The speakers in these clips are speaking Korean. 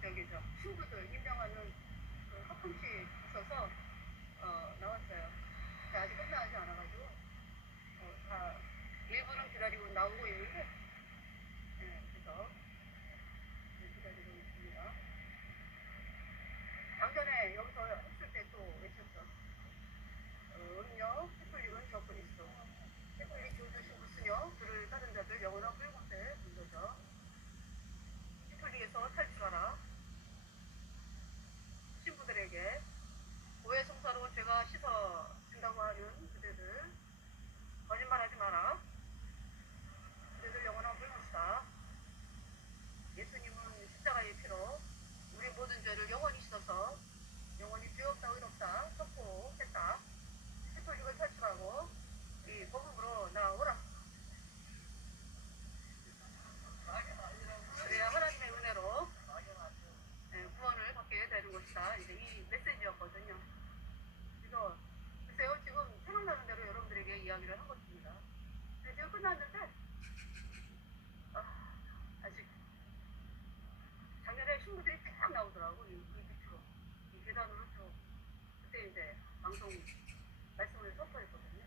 저기 친구들 임명하는 그 학원치 있어서 나왔어요. 근데 아직 끝나지 않아가지고 다 일부는 기다리고 나오고 있는데 그래서 기다리고 있습니다. 작년에 여기서 했을 때 또 외쳤죠. 음료, 피플릭은 적고 있어. 피플릭 교주신 무슨요? 그를 따른 자들 영원한 불곳에 불러죠. 피플릭에서 탈출하라. 신부들에게 오해 성사로 죄가 씻어진다고 하는 그대들 거짓말하지 마라. 그대들 영원한 불못이다. 예수님은 십자가의 피로 우리 모든 죄를 영원히 씻어서 영원히 죄 없다 의롭다 선포했다. 피플릭을 탈출하고 이 복음으로 나오라. 그래야 하나님의 은혜로 구원을 받게 되는 것이다. 이제 이 메시지였거든요. 그래서 글쎄요, 지금 생각나는 대로 여러분들에게 이야기를 한 것입니다. 지금 끝났는데 아직 작년에 신부들이 쫙 나오더라고. 이 밑으로 이 계단으로 쭉 그때 이제 방송 말씀을 선포했거든요.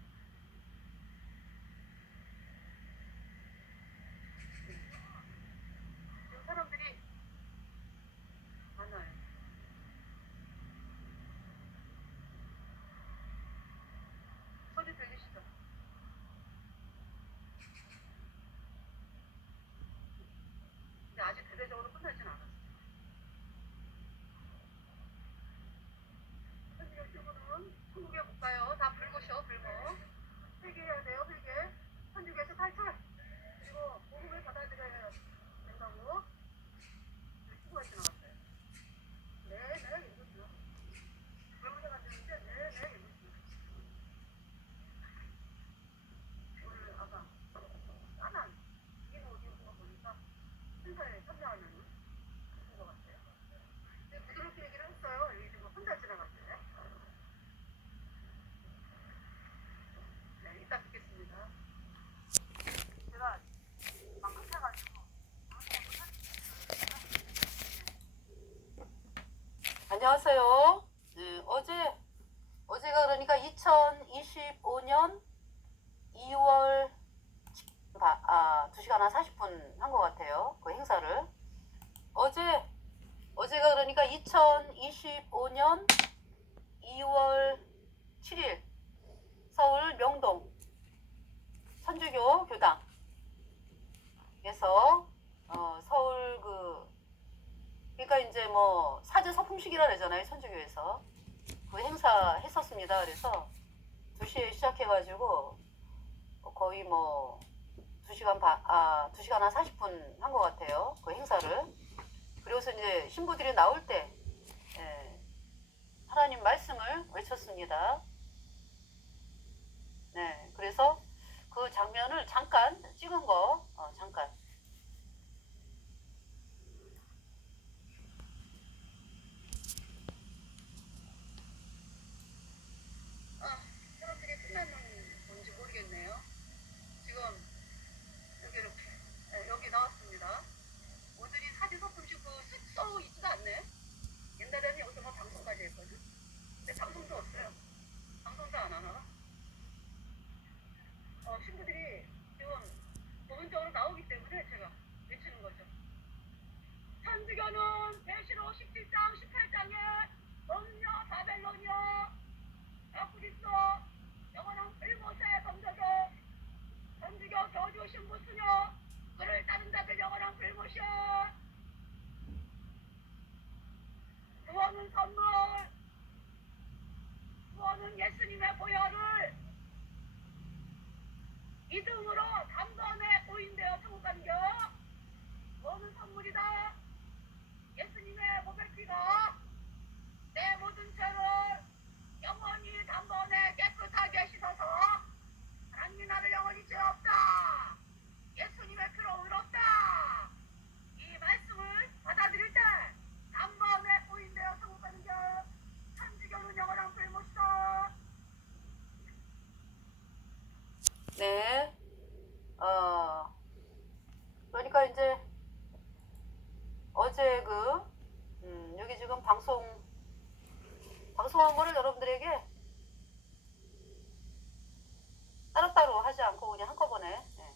지금 사람들이 많아요. 소리 들리시죠? 근데 아직 대대적으로 끝나진 않았어요. 현지의 친구들은 천국에 못 가요. 다 불고셔, 불고. 회개해야 돼요, 회개. 천국에서 탈출. 그리고 복음을 받아들여야 된다고 친구가 지나갔어요. 네, 이거죠. 그러면서 갔는데, 이거죠. 오늘 아마 까난 긴 옷 입은 거 보니까 행사에 참여하는 것 같아요. 근데 부드럽게 얘기를 했어요. 여기 지금 혼자 지나갔어요. 네, 이따 뵙겠습니다. 제가 막 급해가지고 안녕하세요. 네, 어제가 그러니까 2025년 2월 2시간 한 40분 한 것 같아요. 그 행사를. 어제가 그러니까 2025년 2월 7일 서울 명동 천주교 교당에서 서울 그러니까 이제 뭐 사제 서품식이라 그러잖아요. 천주교에서 그 행사 했었습니다. 그래서 2시에 시작해가지고 거의 뭐 2시간 한 40분 한 것 같아요. 그 행사를. 그래서 이제 신부들이 나올 때 하나님 말씀을 외쳤습니다. 네, 그래서 그 장면을 잠깐 찍은 거 잠깐. 사람들이 끝나는 건지 모르겠네요. 지금 여기 이렇게 여기 나왔습니다. 오늘이 사진 소품식 써 있지도 않네. 옛날에는 여기서 뭐 방송까지 했거든. 근데 방송도 없어요. 방송도 안 하나? 신부들이 지금 부분적으로 나오기 때문에 제가 외치는 거죠. 천주교는 계시록 17장 18장에 음녀 바벨론이여 아프리스 영원한 불못에 던져져 천주교 교주 신부 수녀 그를 따른 자들 영원한 불못이여 구원은 선물 구원은 예수님의 보혈을 믿음으로 단번에 보인되어 천국 간겨 구원은 선물이다. 예수님의 보혈피가 내 모든 죄를 영원히 단번에 깨끗하게 씻어서 하나님이 나를 영원히 죄 없다 예수님의 피로 의롭다 방송한 거를 여러분들에게 따로따로 하지 않고 그냥 한꺼번에. 네.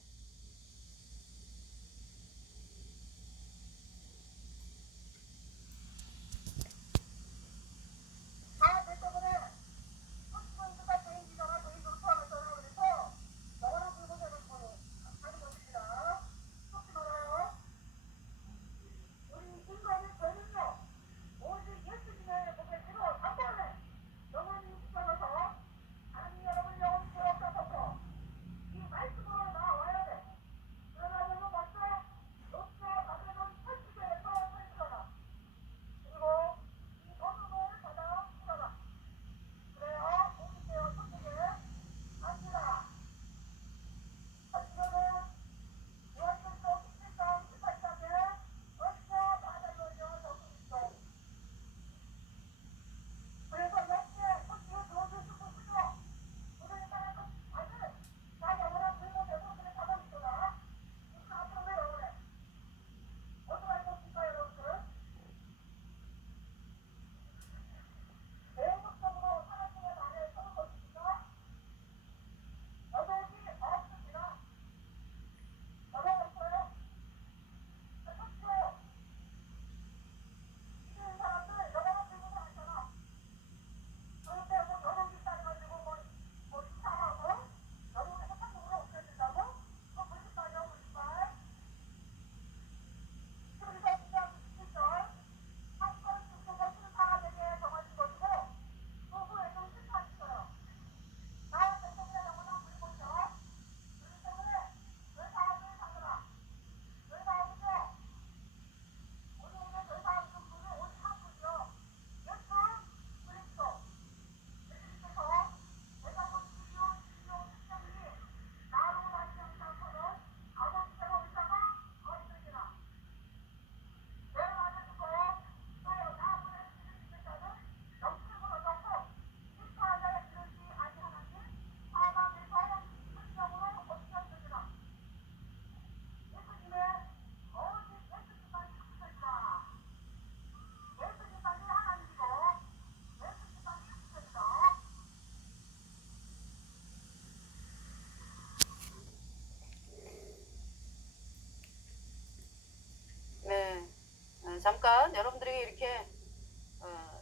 네. 잠깐 여러분들에게 이렇게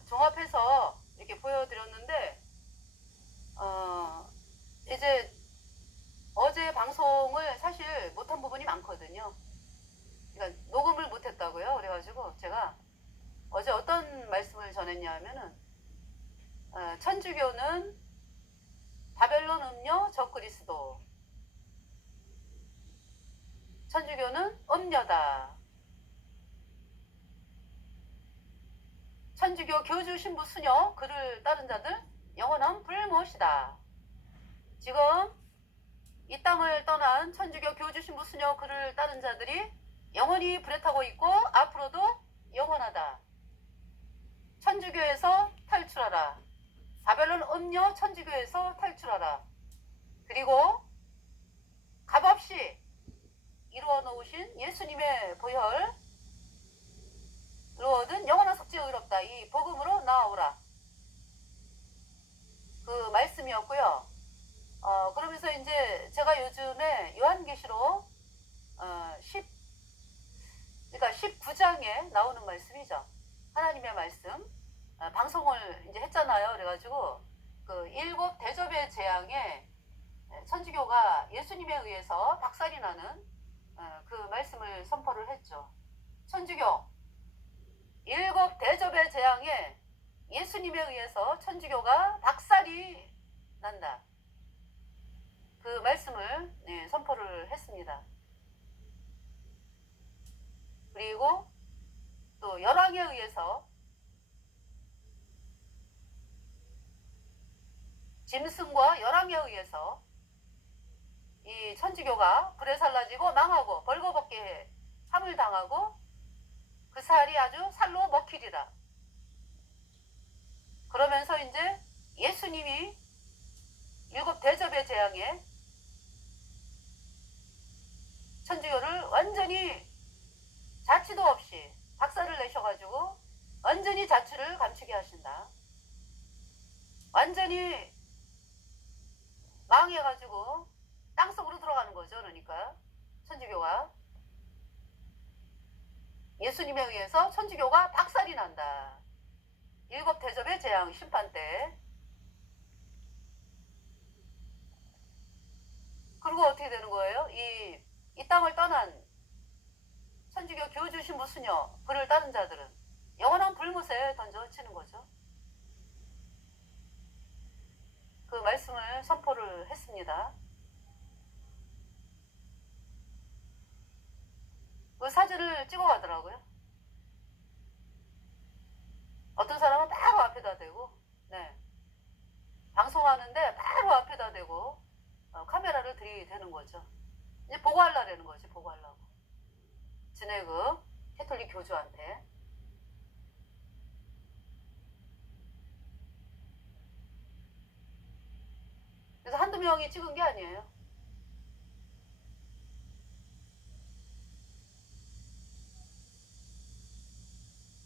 종합해서 이렇게 보여드렸는데, 이제 어제 방송을 사실 못한 부분이 많거든요. 그러니까 녹음을 못했다고요. 그래가지고 제가 어제 어떤 말씀을 전했냐 하면은, 천주교는 바벨론 음녀 적그리스도, 천주교는 음녀다, 천주교 교주 신부 수녀 그를 따른 자들 영원한 불못이다. 지금 이 땅을 떠난 천주교 교주 신부 수녀 그를 따른 자들이 영원히 불에 타고 있고 앞으로도 영원하다. 천주교에서 탈출하라. 바벨론 음녀 천주교에서 탈출하라. 그리고 값없이 이루어 놓으신 예수님의 보혈 로 얻은 영원한 속죄 의롭다. 이 복음으로 나아오라. 그 말씀이었고요. 그러면서 이제 제가 요즘에 요한계시록 19장에 나오는 말씀이죠. 하나님의 말씀. 방송을 이제 했잖아요. 그래가지고 그 7 대접의 재앙에 천주교가 예수님에 의해서 박살이 나는 그 말씀을 선포를 했죠. 천주교 7 대접의 재앙에 예수님에 의해서 천주교가 박살이 난다. 그 말씀을 선포를 했습니다. 그리고 또 열왕에 의해서 짐승과 열왕에 의해서 이 천주교가 불에 살라지고 망하고 벌거벗게 함을 당하고 그 살이 아주 살로 먹히리라. 그러면서 이제 예수님이 7 대접의 재앙에 천주교를 완전히 자치도 없이 박살을 내셔가지고 완전히 완전히 자취를 감추게 하신다. 완전히 망해가지고 땅속으로 들어가는 거죠. 그러니까 천주교가 예수님에 의해서 천주교가 박살이 난다. 일곱 대접의 재앙 심판 때. 그리고 어떻게 되는 거예요? 이 땅을 떠난 천주교 교주 신부 수녀 그를 따른 자들은 영원한 불못에 던져치는 거죠. 그 말씀을 선포를 했습니다. 그 사진을 찍어가더라고요. 어떤 사람은 바로 앞에다 대고, 네, 방송하는데 바로 앞에다 대고 카메라를 들이대는 거죠. 이제 보고하려는 거지, 보고하려고. 진해그 캐톨릭 교주한테. 그래서 한두 명이 찍은 게 아니에요.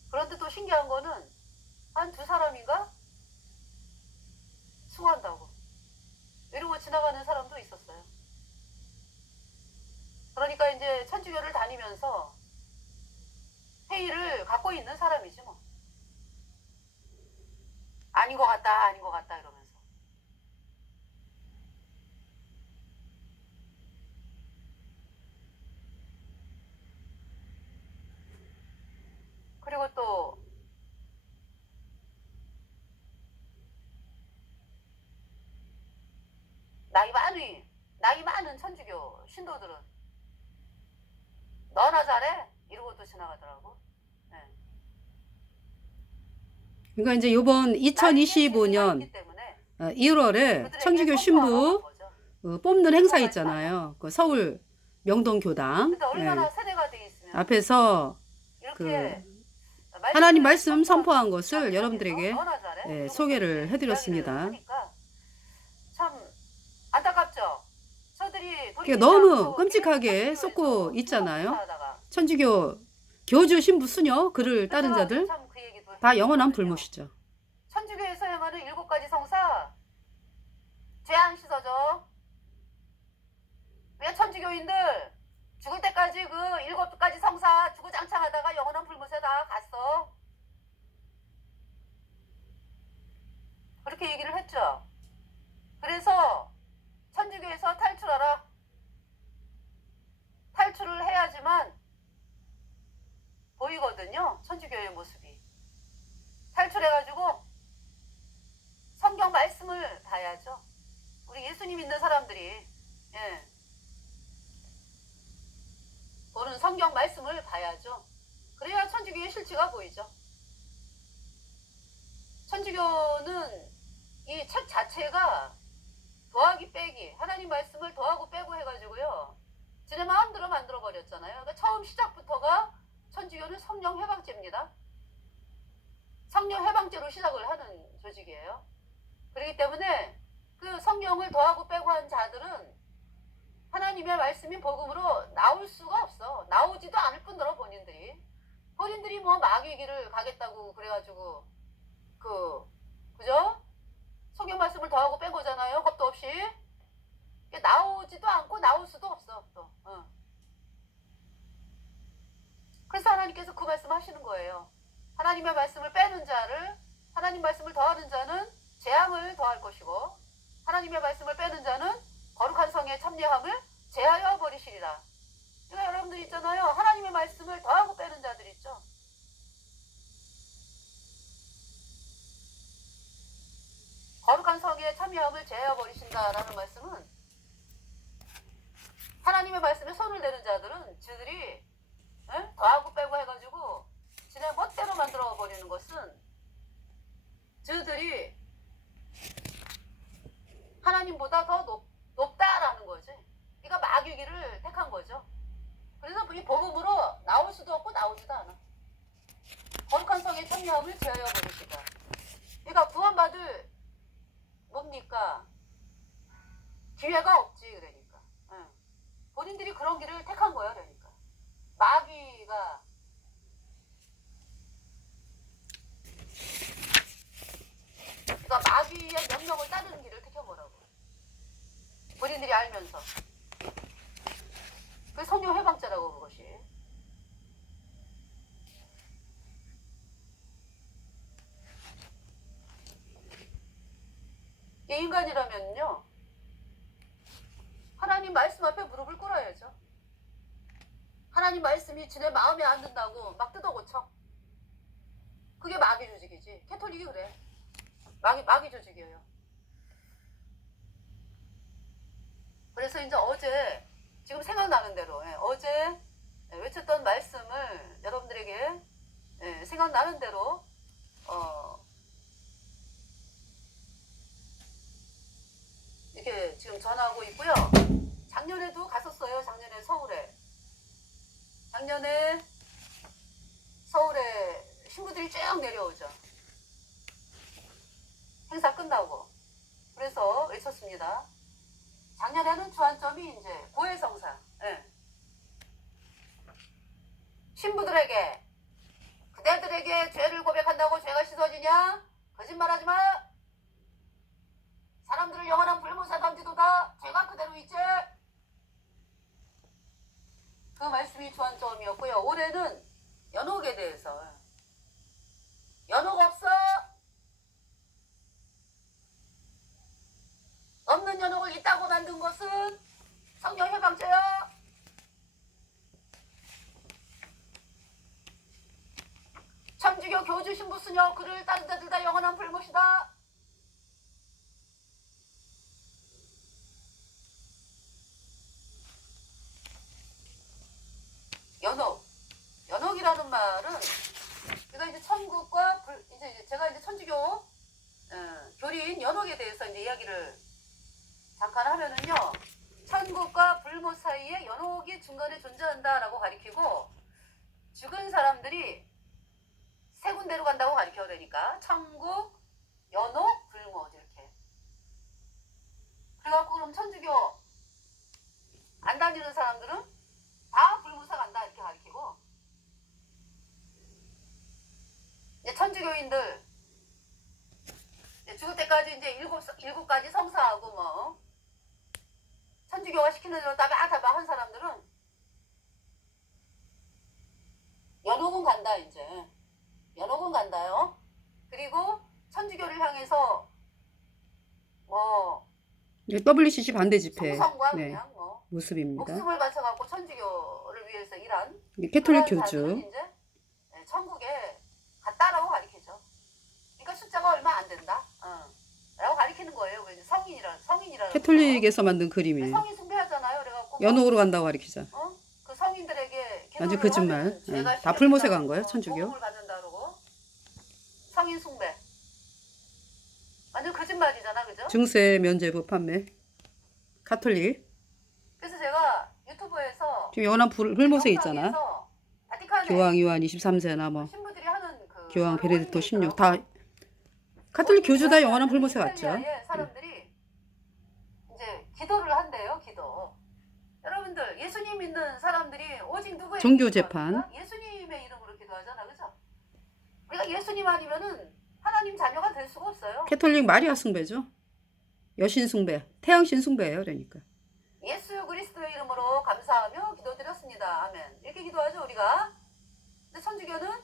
그런데 또 신기한 거는 한 두 사람인가 수고한다고 이러고 지나가는 사람도 있었어요. 그러니까 이제 천주교를 다니면서 회의를 갖고 있는 사람이지 뭐. 아닌 것 같다, 아닌 것 같다 이러면서. 그리고 또 나이 많은 천주교 신도들은 너나 잘해 이러고 또 지나가더라고. 네. 그러니까 이제 요번 2025년 1월에 천주교 신부 뽑는 행사 있잖아요. 그 서울 명동교당 얼마나 세대가 돼 있으면 앞에서 그 하나님 말씀 선포한 것을 여러분들에게 소개를 해드렸습니다. 참 안타깝죠. 너무 끔찍하게 쏟고 있잖아요. 천주교 교주 신부 수녀 그를 따른 자들 다 영원한 불못이죠. 천주교에서 행하는 7가지 성사 죄 안 씻어져. 왜 천주교인들 죽을 때까지 그 7가지 성사 주구장창하다가 영원한 불못에 다 갔어. 그렇게 얘기를 했죠. 그래서 천주교에서 탈출하라. 탈출을 해야지만 보이거든요. 천주교의 모습이. 탈출해가지고 성경 말씀을 봐야죠. 우리 예수님 믿는 사람들이 보는 성경 말씀을 봐야죠. 그래야 천주교의 실체가 보이죠. 천주교는 이 책 자체가 더하기 빼기, 하나님 말씀을 더하고 빼고 해가지고요. 지네 마음대로 만들어버렸잖아요. 그러니까 처음 시작부터가 천주교는 성령 해방죄입니다. 성령 해방죄로 시작을 하는 조직이에요. 그렇기 때문에 그 성령을 더하고 빼고 한 자들은 하나님의 말씀인 복음으로 나올 수가 없어. 나오지도 않을 뿐더러 본인들이 뭐 마귀길을 가겠다고 그래가지고 그죠? 성경 말씀을 더하고 뺀 거잖아요. 겁도 없이. 나오지도 않고 나올 수도 없어. 또. 그래서 하나님께서 그 말씀 하시는 거예요. 하나님의 말씀을 빼는 자를, 하나님 말씀을 더하는 자는 재앙을 더할 것이고, 하나님의 말씀을 빼는 자는 거룩한 성의 참여함을 제하여 버리시리라. 그러니까 여러분들 있잖아요. 하나님의 말씀을 더하고 빼는 자들 있죠. 거룩한 성에 참여함을 제하여 버리신다라는 말씀은 하나님의 말씀에 손을 대는 자들은 저들이 더하고 빼고 해가지고 지네 멋대로 만들어 버리는 것은 저들이 하나님보다 더 높다라는 거지. 그러니까 마귀기를 택한 거죠. 그래서 이 복음으로 나올 수도 없고 나오지도 않아. 거룩한 성에 참여함을 제하여 버리시다. 그러니까 구원받을 뭡니까? 기회가 없지. 그러니까 본인들이 그런 길을 택한 거야. 그러니까 마귀가 하면서. 그 성령 해방죄라고 그것이. 이 인간이라면요, 하나님 말씀 앞에 무릎을 꿇어야죠. 하나님 말씀이 지네 마음에 안 든다고 막 뜯어고쳐. 그게 마귀 조직이지. 캐톨릭이 그래. 마귀 조직이에요. 그래서 이제 어제 지금 생각나는 대로 어제 외쳤던 말씀을 여러분들에게 생각나는 대로 이렇게 지금 전하고 있고요. 작년에도 갔었어요. 작년에 서울에. 작년에 서울에 신부들이 쭉 내려오죠. 행사 끝나고. 그래서 외쳤습니다. 작년에는 주안점이 이제 고해성사. 신부들에게 그대들에게 죄를 고백한다고 죄가 씻어지냐? 거짓말하지 마. 사람들을 영원한 불못에 던지도다. 죄가 그대로 있지. 그 말씀이 주안점이었고요. 올해는 연옥에 대해서 연옥 없어. 없는 연옥을 있다고 만든 것은 성령 해방죄야. 천주교 교주 신부 수녀 그를 따른 자들 다 영원한 불못이다. 연옥이라는 말은 제가 이제 천국과 이제 제가 이제 천주교 교리인 연옥에 대해서 이제 이야기를 잠깐 하면은요, 천국과 불못 사이에 연옥이 중간에 존재한다라고 가리키고 죽은 사람들이 세 군데로 간다고 가리켜야 되니까 천국, 연옥, 불못 이렇게. 그래갖고 그럼 천주교 안 다니는 사람들은 다 불못사 간다 이렇게 가리키고, 이제 천주교인들 죽을 때까지 이제 일곱 가지 성사하고 뭐 천주교가 시키는 대로 따바따바 한 사람들은 연옥은 간다. 이제 연옥은 간다요. 그리고 천주교를 향해서 뭐 WCC 반대 집회 성성과 그냥 뭐 모습입니다. 목숨을 바쳐갖고 천주교를 위해서 일한 캐톨릭 교주. 이제 천국에 갔다라고 가리키죠. 그러니까 숫자가 얼마 안 된다. 라고 가리키는 거예요. 성인이라. 캐톨릭에서 만든 그림이에요. 성인 숭배하잖아요. 그래갖고 연옥으로 간다고 가리키죠. 그 성인들에게 완전 거짓말. 다 불못에 간 거예요, 천주교. 복음을 받는다 그러고 성인 숭배. 완전 거짓말이잖아, 그죠? 증세 면제부 판매. 가톨릭. 그래서 제가 유튜브에서 지금 영원한 불못에 있잖아. 영상에서 바티칸에 교황 요한 23세나 뭐 신부들이 하는 그 교황 베네딕토 16 다 다 가톨릭 교주 다 영원한 불못에 갔죠. 사람들이 이제 기도를 한대요. 기도. 여러분들 예수님 믿는 사람들이 오직 누구의 종교 재판. 예수님의 이름으로 기도하잖아, 그죠? 우리가 예수님 아니면은 하나님 자녀가 될 수가 없어요. 캐톨릭 마리아 숭배죠. 여신 숭배, 태양신 숭배예요, 그러니까. 예수 그리스도의 이름으로 감사하며 기도드렸습니다. 아멘. 이렇게 기도하죠, 우리가. 근데 천주교는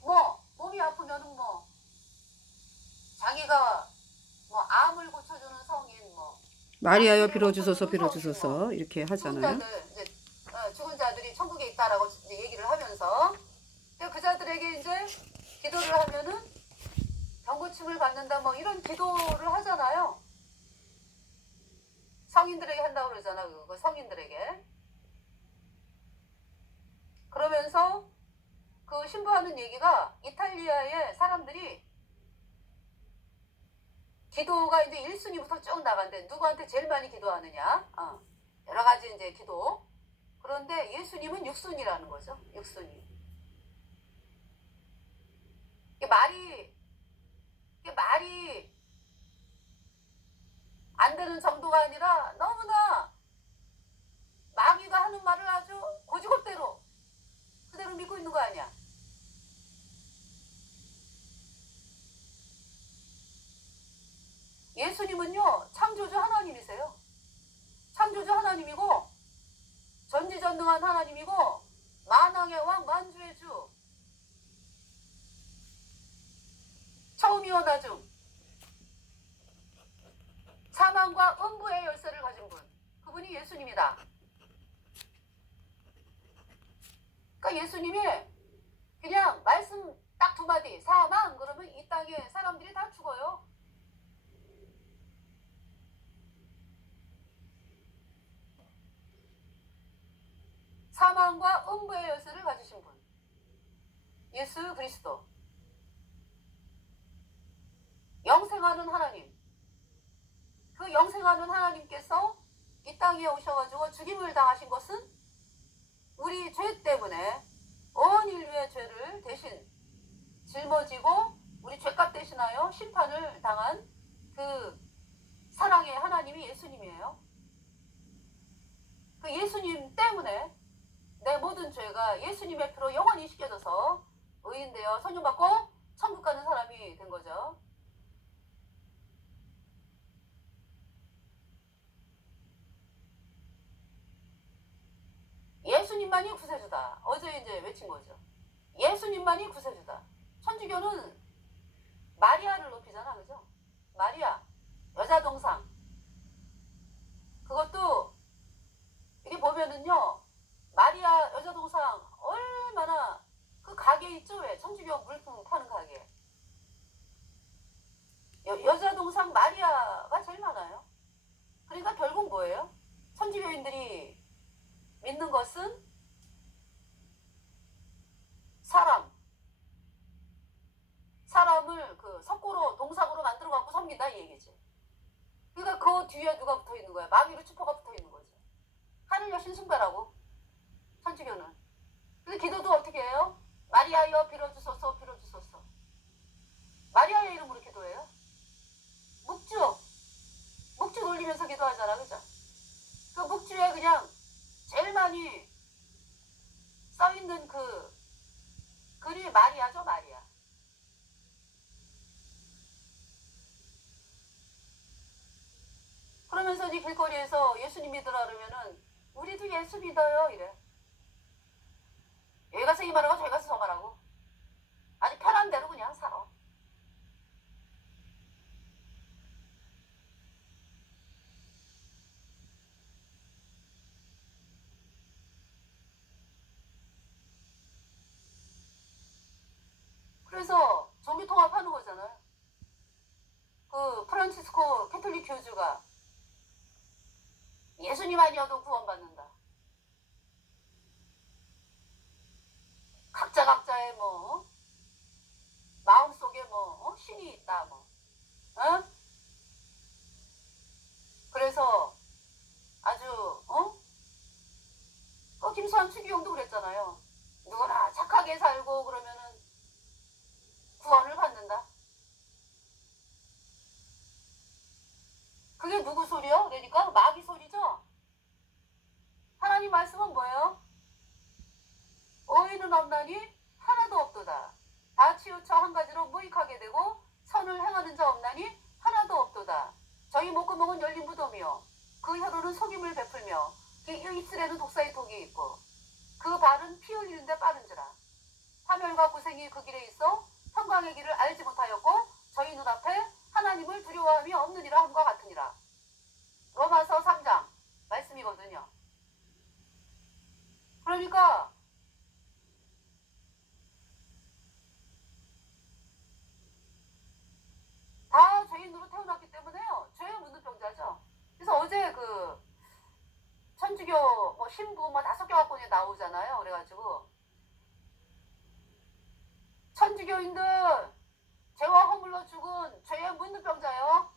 뭐 몸이 아프면은 뭐 자기가 뭐 암을 고쳐주는 성인 뭐 마리아여 빌어주소서 빌어주소서 이렇게 하잖아요. 죽은 자들이 천국에 있다라고 이제 얘기를 하면서 그 자들에게 이제 기도를 하면은 병고침을 받는다 뭐 이런 기도를 하잖아요. 성인들에게 한다고 그러잖아. 그 성인들에게. 그러면서 그 신부하는 얘기가 이탈리아의 사람들이 기도가 이제 1순위부터 쭉 나간대. 누구한테 제일 많이 기도하느냐? 여러 가지 이제 기도. 그런데 예수님은 6순위라는 거죠. 6순위. 이게 말이 안 되는 정도가 아니라 너무나 마귀가 하는 말을 아주 고지골대로 그대로 믿고 있는 거 아니야. 예수님은요, 창조주 하나님 전지전능한 하나님이고 만왕의 왕 만주의 주 처음이요 나중 사망과 음부의 열쇠를 가진 분 그분이 예수님이다. 그러니까 예수님이 그냥 말씀 딱 두 마디 사망 그러면 이 땅에 사람들이 다 죽어요. 사망과 음부의 열쇠를 가지신 분 예수 그리스도 영생하는 하나님 그 영생하는 하나님께서 이 땅에 오셔가지고 죽임을 당하신 것은 우리 죄 때문에 온 인류의 죄를 대신 짊어지고 우리 죄값 대신하여 심판을 당한 그 사랑의 하나님이 예수님이에요. 그 예수님 때문에 내 모든 죄가 예수님의 피로 영원히 씻겨져서 의인되어 선용받고 천국 가는 사람이 된 거죠. 예수님만이 구세주다. 어제 이제 외친 거죠. 예수님만이 구세주다. 천주교는 마리아를 높이잖아, 그죠? 마리아, 여자 동상. 그것도 이게 보면은요, 마리아 여자 동상 얼마나 그 가게 있죠, 왜? 천주교 물품 파는 가게. 여자 동상 마리아가 제일 많아요. 그러니까 결국 뭐예요? 천주교인들이 믿는 것은 사람을 그 석고로 동상으로 만들어 갖고 섬긴다 이 얘기지. 그러니까 그 뒤에 누가 붙어 있는 거야? 마귀 루치퍼가 붙어 있는 거지. 하늘 여신 숭배라고 천주교는. 근데 기도도 어떻게 해요? 마리아여 빌어주소서 빌어주소서. 마리아의 이름으로 기도해요. 묵주 돌리면서 기도하잖아, 그죠? 그 묵주에 그냥 제일 많이 써있는 그 글이 마리아죠, 마리아. 그러면서 이 길거리에서 예수님 믿으라 그러면은 우리도 예수 믿어요 이래. 여기 가서 이 말하고 저기 가서 저 말하고 아주 편한 대로 그냥 살아. 그래서 종교 통합하는 거잖아요. 그 프란치스코 캐톨릭 교주가 예수님 아니어도 구원받는다. 각자의 뭐 마음속에 뭐 신이 있다 뭐. 어? 그래서 아주 김수환 추기경도 그랬잖아요. 누구나 착하게 살고 그러면은 구원을 받는다. 그게 누구 소리요? 그러니까 마귀 소리죠. 하나님 말씀은 뭐예요? 의인은 없나니 하나도 없도다. 다 치우쳐 한 가지로 무익하게 되고 선을 행하는 자 없나니 하나도 없도다. 저희 목구멍은 열린 무덤이요 그 혀로는 속임을 베풀며 그 입술에는 독사의 독이 있고 그 발은 피 흘리는 데 빠른지라. 파멸과 고생이 그 길에 있어 평강의 길을 알지 못하였고 저희 눈앞에 하나님을 두려워함이 없느니라 함과 같으니라. 로마서 3장 말씀이거든요. 그러니까 다 죄인으로 태어났기 때문에요. 죄의 문둥병자죠. 그래서 어제 그 천주교 뭐 신부 뭐 5개 갖고 나오잖아요. 그래가지고 천주교인들 죄와 허물로 죽은 죄의 문둥병자요.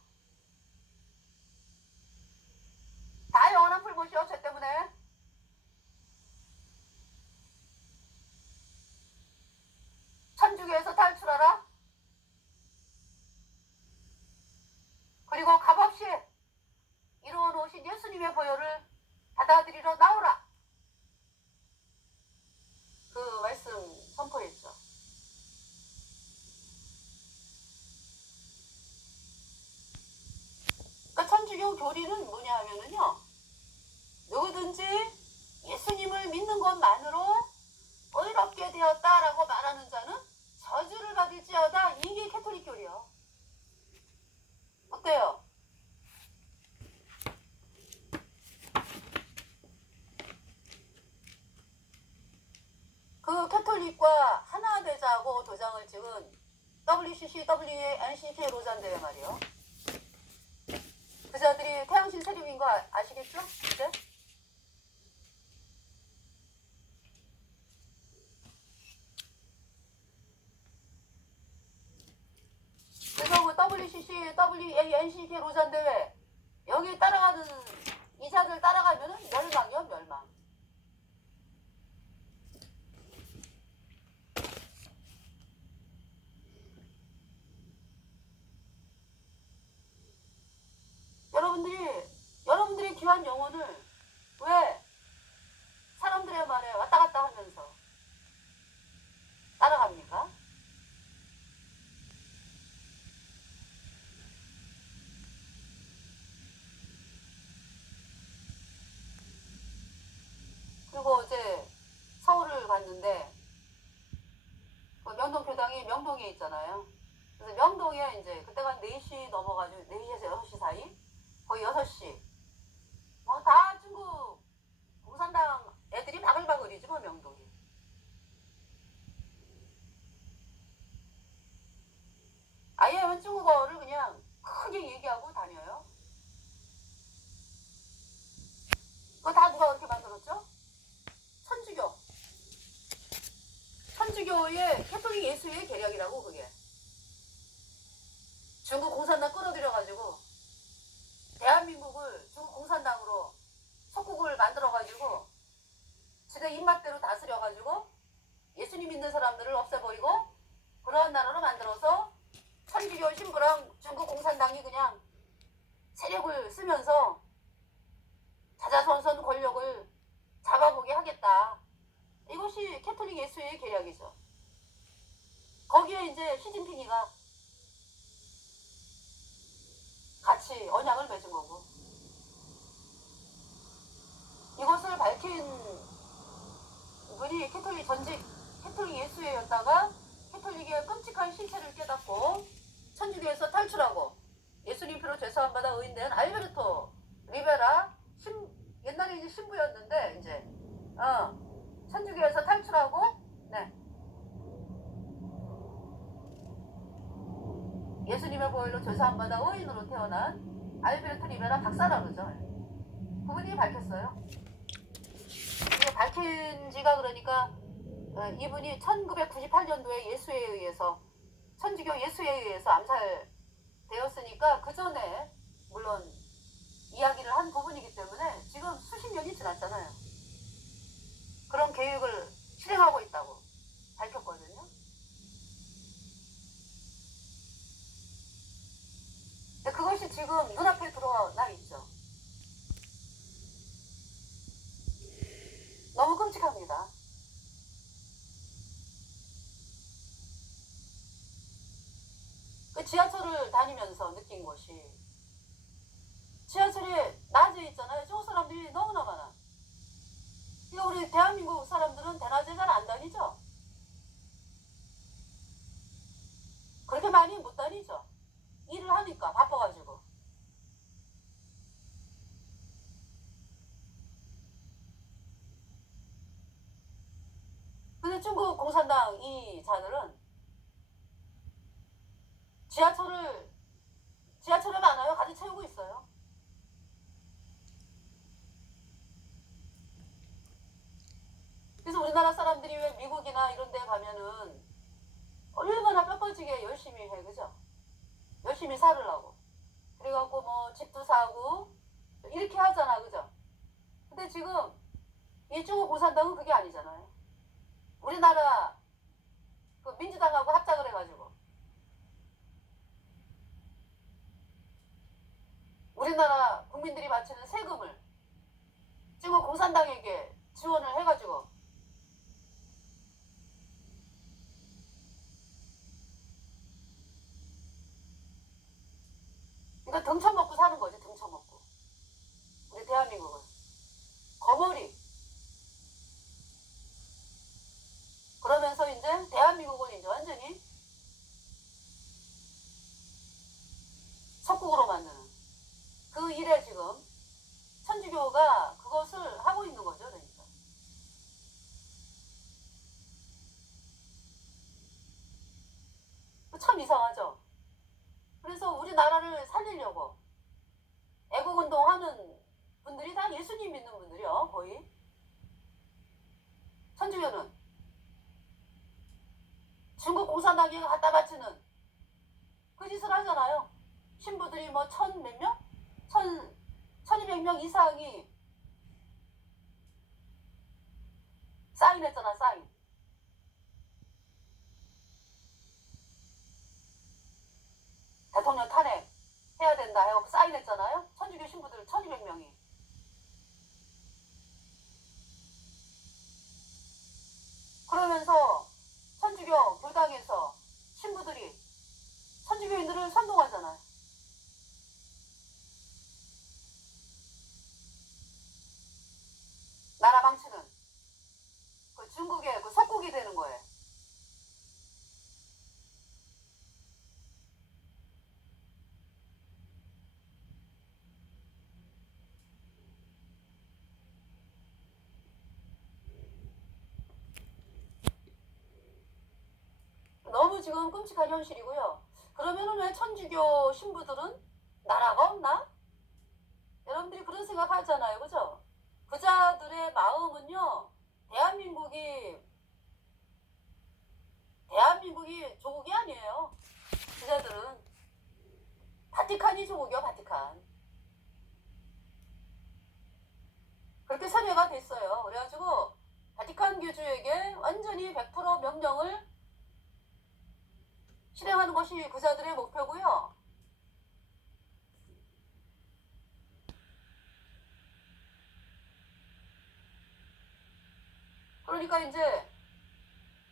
다 영원한 풀못이요. 죄 때문에. 천주교에서 탈출하라. 그리고 값없이 이루어 놓으신 예수님의 보혈을 받아들이러 나오라. 그 말씀 선포했죠. 그러니까 천주교 교리는 뭐냐 하면은요. 누구든지 예수님을 것만으로 의롭게 되었다라고 말하는 자는 저주를 받을지어다. 이게 캐톨릭 교리요. 어때요? 그 캐톨릭과 하나 되자고 도장을 찍은 WCC, WA, NCK 로잔대회 말이요. 그자들이 태양신 세력인 거 아시겠죠? 이제? 그래서 그 WCC, WA, NCK 로잔대회 여기 따라가는 이자들 따라가면은 멸망이요, 멸망. 여러분들의 귀한 영혼을 왜 사람들의 말에 왔다 갔다 하면서 따라갑니까? 그리고 어제 서울을 갔는데 그 명동교당이 명동에 있잖아요. 그래서 명동에 이제 그때가 한 4시 넘어가지고 4시에서 6시 사이 거의 6시 뭐 다 중국 공산당 애들이 바글바글이지 뭐 명동이. 아예 중국어를 그냥 크게 얘기하고 다녀요. 그거 다 누가 그렇게 만들었죠? 천주교. 천주교의 캐톨릭 예수의 계략이라고 그게. 중국 공산당 끌어들여가지고 대한민국을 중국 공산당으로 속국을 만들어가지고 지네 입맛대로 다스려가지고 예수님 믿는 사람들을 없애버리고 그러한 나라로 만들어서 천주교 신부랑 중국 공산당이 그냥 세력을 쓰면서 자자손손 권력을 잡아보게 하겠다. 이것이 캐톨릭 예수의 계략이죠. 거기에 이제 시진핑이가 같이 언약을 맺은 거고, 이것을 밝힌 분이 캐톨릭 전직 캐톨릭 예수회였다가 캐톨릭의 끔찍한 실체를 깨닫고 천주교에서 탈출하고 예수님 표로 죄사함 받아 의인된 알베르토 리베라, 옛날에 이제 신부였는데 이제 천주교에서 탈출하고 예수님의 보혈로 죄사함 받아 의인으로 태어난 알베르토 리베라 박사라 그러죠. 그분이 밝혔어요. 밝힌 지가 그러니까 이분이 1998년도에 예수에 의해서 천주교 예수에 의해서 암살되었으니까 그 전에 물론 이야기를 한 부분이기 때문에 지금 수십 년이 지났잖아요. 그런 계획을 실행하고 있다고 밝혔거든요. 근데 그것이 지금 눈앞에 드러나 있죠. 너무 끔찍합니다. 그 지하철을 다니면서 느낀 것이, 지하철에 낮에 있잖아요. 중국 사람들이 너무나 많아. 그러니까 우리 대한민국 사람들은 대낮에 잘 안 다니죠. 그렇게 많이 못 다니죠. 일을 하니까 바빠가지고. 근데 중국 공산당 이 자들은 지하철에 많아요. 가득 채우고 있어요. 그래서 우리나라 사람들이 왜 미국이나 이런 데 가면은 얼마나 뼈빠지게 열심히 해, 그죠? 열심히 살으려고. 그래갖고 뭐 집도 사고 이렇게 하잖아, 그죠? 근데 지금 이 중국 공산당은 그게 아니잖아요. 우리나라 그 민주당하고 합작을 해가지고 우리나라 국민들이 바치는 세금을 중국 공산당에게 지원을 해가지고 그러니까 등쳐먹고 사는 거지. 등쳐먹고. 우리 대한민국은 거머리 참 이상하죠. 그래서 우리나라를 살리려고 애국운동하는 분들이 다 예수님 믿는 분들이요. 거의. 천주교는 중국 공산당에 갖다 바치는 그 짓을 하잖아요. 신부들이 뭐 천 몇 명? 1200명 이상이 사인했잖아. 사인. 대통령 탄핵 해야 된다 해서 사인했잖아요. 천주교 신부들 1200명이. 그러면서 천주교 교당에서 신부들이 천주교인들을 선동하잖아요. 나라 망치는 그 중국의 그 속국이 되는 거예요. 너무 지금 끔찍한 현실이고요. 그러면은 왜 천주교 신부들은 나라가 없나? 여러분들이 그런 생각 하잖아요. 그죠? 그자들의 마음은요, 대한민국이 조국이 아니에요. 그자들은 바티칸이 조국이요. 바티칸. 그렇게 세뇌가 됐어요. 그래가지고 바티칸 교주에게 완전히 100% 명령을 실행하는 것이 그자들의 목표고요. 그러니까 이제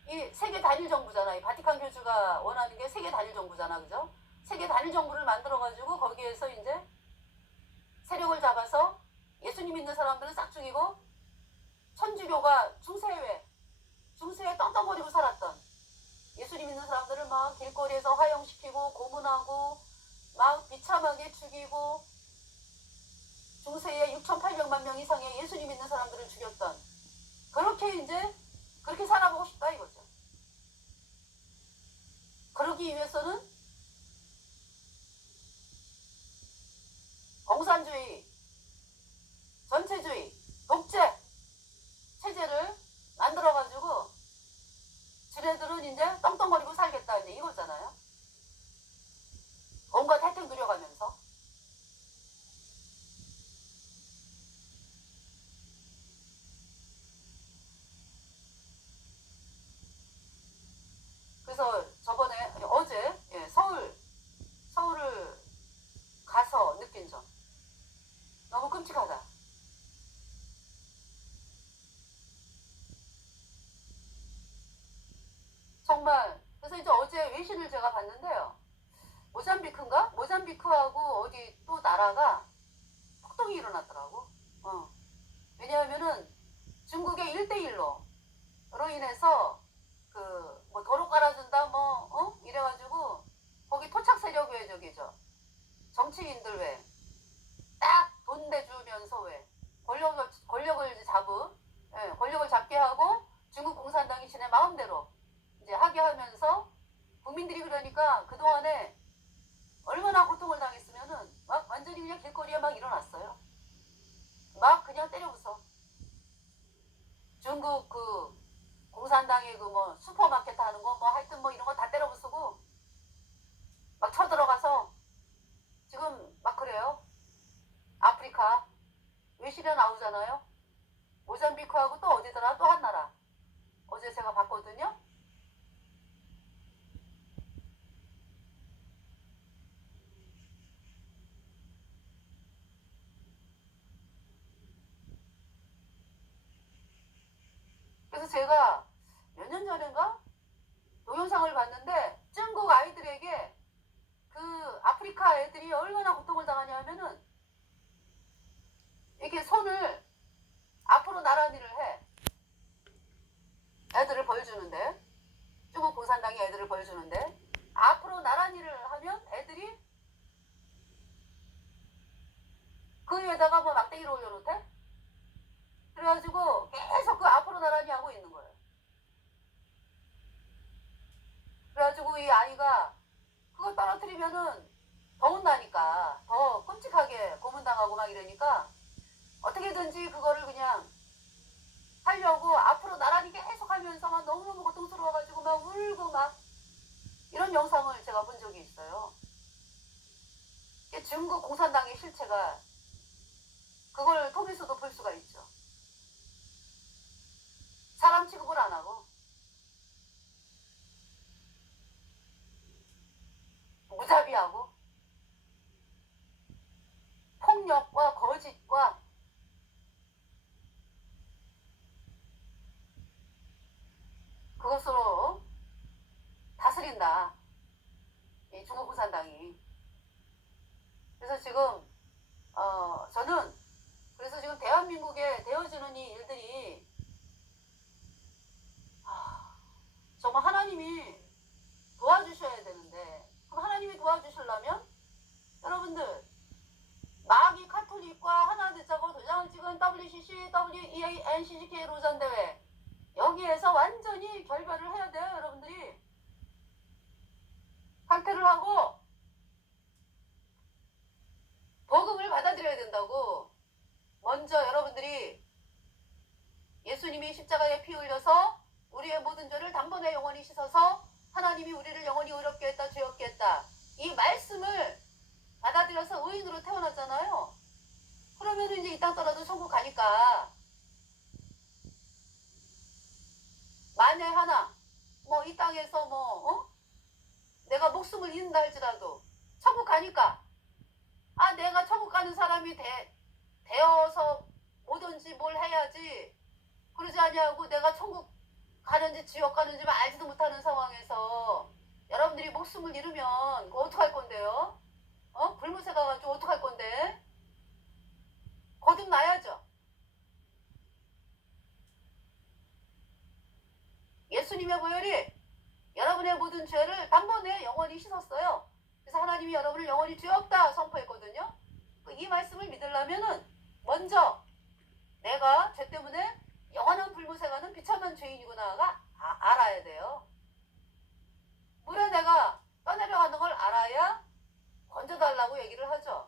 이 세계 단일 정부잖아. 이 바티칸 교주가 원하는 게 세계 단일 정부잖아. 그죠? 세계 단일 정부를 만들어가지고 거기에서 이제 세력을 잡아서 예수님 믿는 사람들은 싹 죽이고 천주교가 중세에 떵떵거리고 살았던 예수님 믿는 사람들을 막 길거리에서 화형시키고 고문하고 막 비참하게 죽이고 중세에 6,800만 명 이상의 예수님 믿는 사람들을 죽였던 그렇게 살아보고 싶다 이거죠. 그러기 위해서는 공산주의, 전체주의, 독재 체제를 만들어가지고 지네들은 이제 떵떵거리고 살겠다 이제 이거잖아요. 온갖 혜택 누려가면서. 그래서 어제 서울을 가서 느낀 점 너무 끔찍하다. 정말. 그래서 이제 어제 외신을 제가 봤는데요. 모잠비크하고 어디 또 나라가 폭동이 일어났더라고. 왜냐하면은 중국의 1대1로 인해서 뭐 도로 깔아준다 이래가지고 거기 토착 세력 외 저기죠. 정치인들 외 딱 돈 내주면서 왜 권력을 잡게 하고 중국 공산당이 지네 마음대로 이제 하게 하면서 국민들이 그러니까 그동안에 얼마나 고통을 당했으면은 막 완전히 그냥 길거리에 막 일어났어요. 막 그냥 때려 부숴. 중국 그 공산당의 그 뭐 슈퍼마켓 하는 거 뭐 하여튼 뭐 이런 거 다 때려 부수고 막 쳐들어가서 지금 막 그래요. 아프리카 외신에 나오잖아요. 모잠비크하고 또 어디더라 또 한 나라 어제 제가 봤거든요. 그래서 제가 몇 년 전인가 동영상을 봤는데 중국 아이들에게 그 아프리카 애들이 얼마나 고통을 당하냐 하면은 이렇게 손을 앞으로 나란히를 해. 애들을 벌 주는데 중국 공산당이 애들을 벌 주는데 앞으로 나란히를 하면 애들이 그 위에다가 뭐 막대기를 올려놓대. 그래가지고 계속 그 앞으로 나란히 하고 있는 거예요. 그래가지고 이 아이가 그거 떨어뜨리면은 더 혼나니까 더 끔찍하게 고문당하고 막 이러니까 어떻게든지 그거를 그냥 하려고 앞으로 나란히 계속 하면서 막 너무너무 고통스러워가지고 막 울고 막 이런 영상을 제가 본 적이 있어요. 중국 공산당의 실체가 그걸 통해서도 볼 수가 있죠. 사람 취급을 안 하고 무자비하고 폭력과 거짓과 그것으로 다스린다. 이 중국 공산당이. 그래서 지금 저는 그래서 지금 대한민국에 되어지는 이 일들이 정말 하나님이 도와주셔야 되는데 그럼 하나님이 도와주시려면 여러분들 마귀 카톨릭과 하나 듣자고 도장을 찍은 WCC, WEA, NCCK 로잔대회 여기에서 완전히 결별을 해야 돼요. 여러분들이 탈퇴를 하고 복음을 받아들여야 된다고. 먼저 여러분들이 예수님이 십자가에 피 흘려서 우리의 모든 죄를 단번에 영원히 씻어서 하나님이 우리를 영원히 의롭게 했다, 죄 없게 했다. 이 말씀을 받아들여서 의인으로 태어났잖아요. 그러면 이제 이 땅 떠나도 천국 가니까 만에 하나 뭐 이 땅에서 내가 목숨을 잃는다 할지라도 천국 가니까 내가 천국 가는 사람이 되어서 뭐든지 뭘 해야지 그러지 아니하고 내가 천국 가는지 지옥 가는지 알지도 못하는 상황에서 여러분들이 목숨을 잃으면 그거 어떡할 건데요? 불무새 가가지고 어떡할 건데? 거듭나야죠. 예수님의 보혈이 여러분의 모든 죄를 단번에 영원히 씻었어요. 그래서 하나님이 여러분을 영원히 죄 없다 선포했거든요. 이 말씀을 믿으려면은 먼저 내가 죄 때문에 영원한 불무새 가는 비참한 죄인이구나가 알아야 돼요. 물에 내가 떠내려가는 걸 알아야 건져달라고 얘기를 하죠.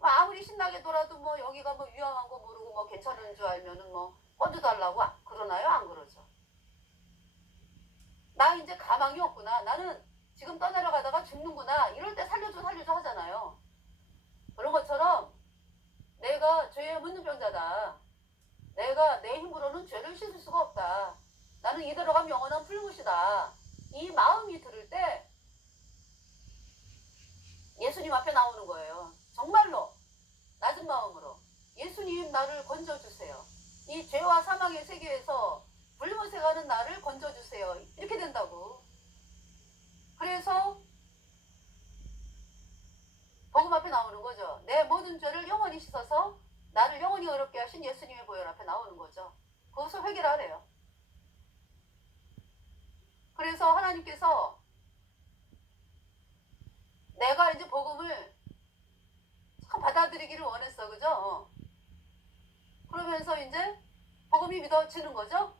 아무리 신나게 돌아도 여기가 위험한 거 모르고 괜찮은 줄 알면은 건져달라고 그러나요? 안 그러죠. 나 이제 가망이 없구나. 나는 지금 떠내려가다가 죽는구나. 이럴 때 살려줘 하잖아요. 그런 것처럼 내가 죄에 묻는 병자다. 내가 내 힘으로는 죄를 씻을 수가 없다. 나는 이대로 가면 영원한 풀무시다. 이 마음이 들을 때 예수님 앞에 나오는 거예요. 정말로 낮은 마음으로 예수님 나를 건져주세요. 이 죄와 사망의 세계에서 불못에 가는 나를 건져주세요. 이렇게 된다고. 그래서 복음 앞에 나오는 거죠. 내 모든 죄를 영원히 씻어서 나를 영원히 어렵게 하신 예수님의 보혈 앞에 나오는 거죠. 그것을 회개하래요. 그래서 하나님께서 내가 이제 복음을 참 받아들이기를 원했어. 그죠? 그러면서 이제 복음이 믿어지는 거죠.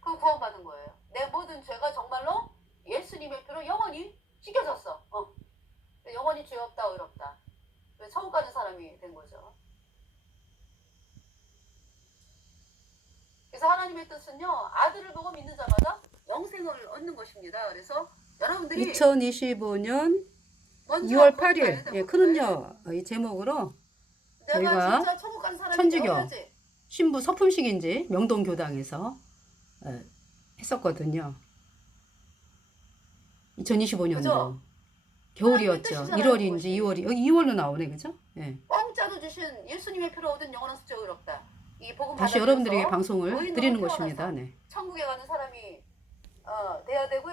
그 구원받은 거예요. 내 모든 죄가 정말로 예수님의 피로 영원히 씻겨졌어. 영원히 죄 없다, 의롭다. 천국 가는 사람이 된 거죠. 그래서 하나님의 뜻은요, 아들을 보고 믿는 자마다 영생을 얻는 것입니다. 그래서 여러분들이 2025년 먼저 2월 거기 가야 8일 돼, 예, 거기 가야 돼. 크름녀 이 제목으로 내가 저희가 진짜 천국 간 사람이 천주교 되어야지. 신부 서품식인지 명동교당에서 했었거든요. 2025년도 그죠? 겨울이었죠. 하나님의 뜻이잖아요, 1월인지 그것이. 2월이 여기 2월로 나오네, 그죠? 예. 공짜로 주신 예수님의 피로 얻은 영원한 수적 의롭다. 이 복음 다시 받아들여서 여러분들에게 방송을 의인으로 드리는 태어나서 것입니다. 네. 천국에 가는 사람이 돼야 되고요.